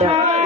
Hallelujah.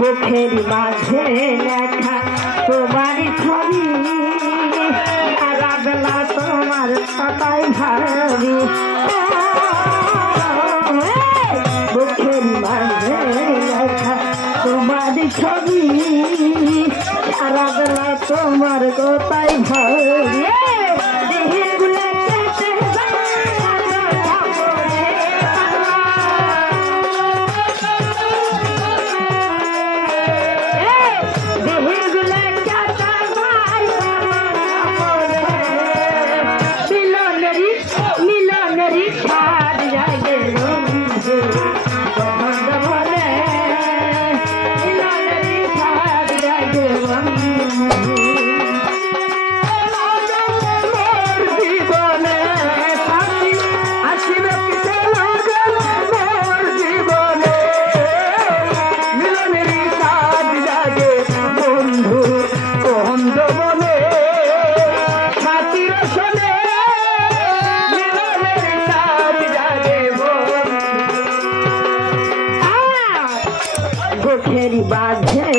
চোখের মাঝে লেখা তোমার ছবি। রাগলা তোমার কথাই ভাবি। চোখের মাঝে লেখা তোমার ছবি। রাগলা তোমার কথাই ভাবি।